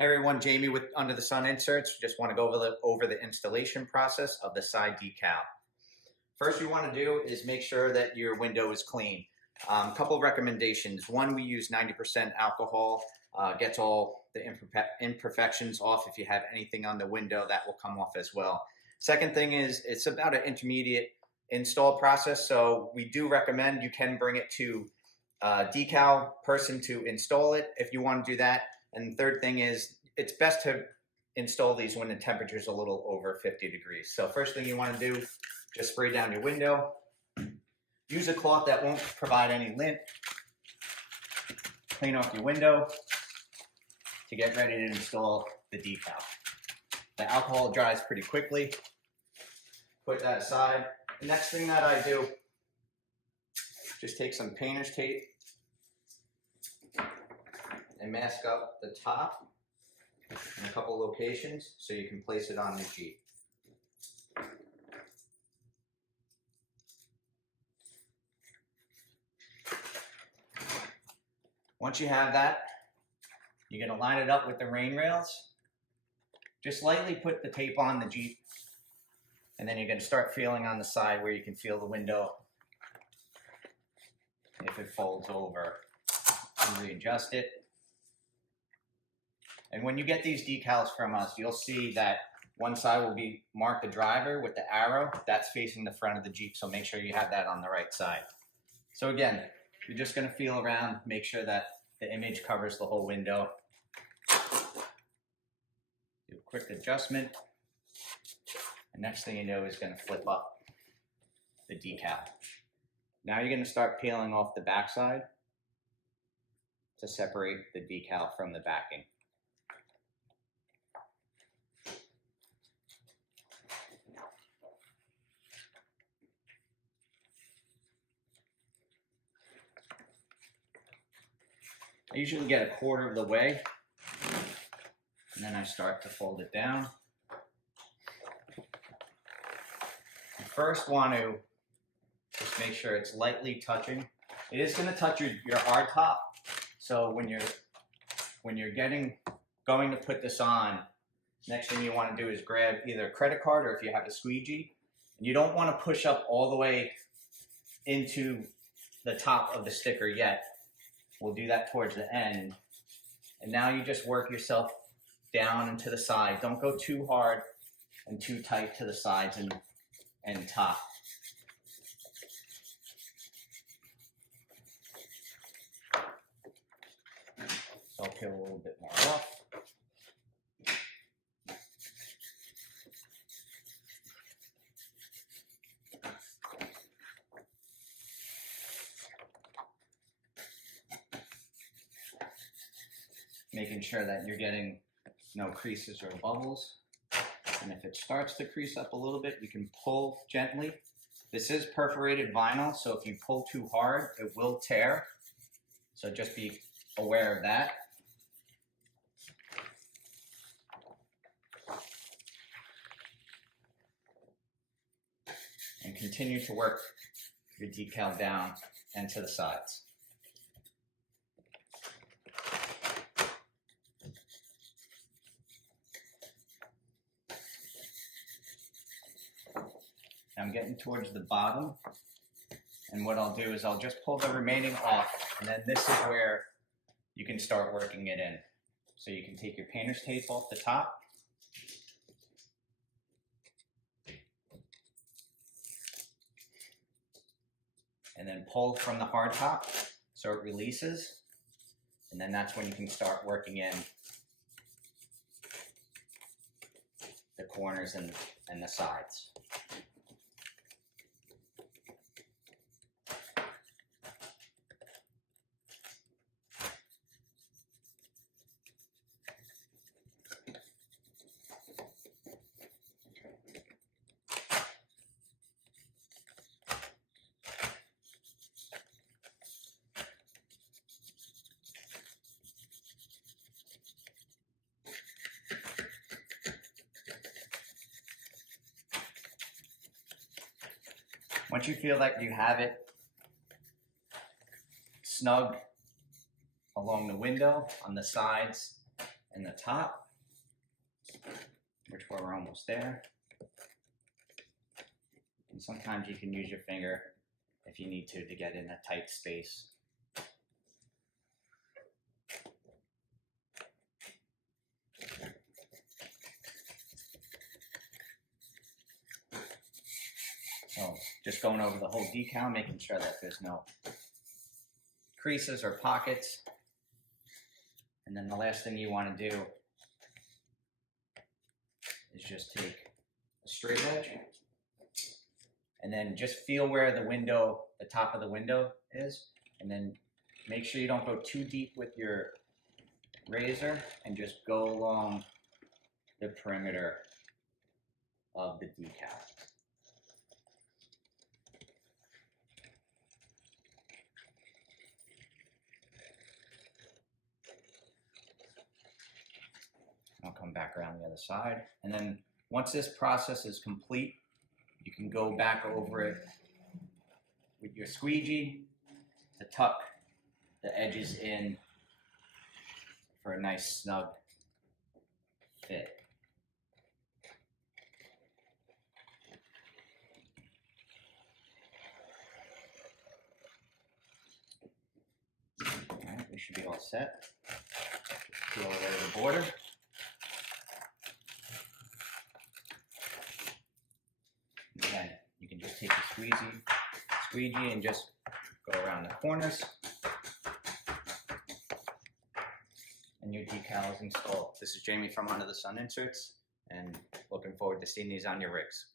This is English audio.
Hey everyone, Jamie with Under the Sun Inserts. Just want to go over the installation process of the side decal. First you want to do is make sure that your window is clean. A couple of recommendations. One, we use 90% alcohol. Gets all the imperfections off. If you have anything on the window, that will come off as well. Second thing is it's about an intermediate install process, so we do recommend you can bring it to a decal person to install it if you want to do that. And the third thing is it's best to install these when the temperature is a little over 50 degrees. So first thing you want to do, just spray down your window. Use a cloth that won't provide any lint. Clean off your window to get ready to install the decal. The alcohol dries pretty quickly. Put that aside. The next thing that I do, just take some painter's tape and mask up the top in a couple locations so you can place it on the Jeep. Once you have that, you're going to line it up with the rain rails. Just lightly put the tape on the Jeep, and then you're going to start feeling on the side where you can feel the window. If it folds over, you readjust it. And when you get these decals from us, you'll see that one side will be marked the driver with the arrow. That's facing the front of the Jeep, so make sure you have that on the right side. So again, you're just going to feel around, make sure that the image covers the whole window. Do a quick adjustment. The next thing you know is going to flip up the decal. Now you're going to start peeling off the backside to separate the decal from the backing. I usually get a quarter of the way, and then I start to fold it down. You first want to just make sure it's lightly touching. It is going to touch your hard top, so when you're going to put this on, next thing you want to do is grab either a credit card or if you have a squeegee, and you don't want to push up all the way into the top of the sticker yet. We'll do that towards the end. And now you just work yourself down and to the side. Don't go too hard and too tight to the sides and top. So I'll peel a little bit more off. Making sure that you're getting no creases or bubbles. And if it starts to crease up a little bit, you can pull gently. This is perforated vinyl, so if you pull too hard, it will tear. So just be aware of that. And continue to work your decal down and to the sides. I'm getting towards the bottom, and what I'll do is I'll just pull the remaining off, and then this is where you can start working it in. So you can take your painter's tape off the top, and then pull from the hard top so it releases, and then that's when you can start working in the corners and the sides. Once you feel like you have it snug along the window, on the sides, in the top, which we're almost there. And sometimes you can use your finger if you need to get in a tight space. So just going over the whole decal, making sure that there's no creases or pockets. And then the last thing you want to do is just take a straight edge and then just feel where the window, the top of the window is, and then make sure you don't go too deep with your razor, and just go along the perimeter of the decal. I'll come back around the other side, and then once this process is complete, you can go back over it with your squeegee to tuck the edges in for a nice snug fit. All right, we should be all set. Peel away the border. Again, you can just take your squeegee and just go around the corners, and your decal is installed. This is Jamie from Under the Sun Inserts, and looking forward to seeing these on your rigs.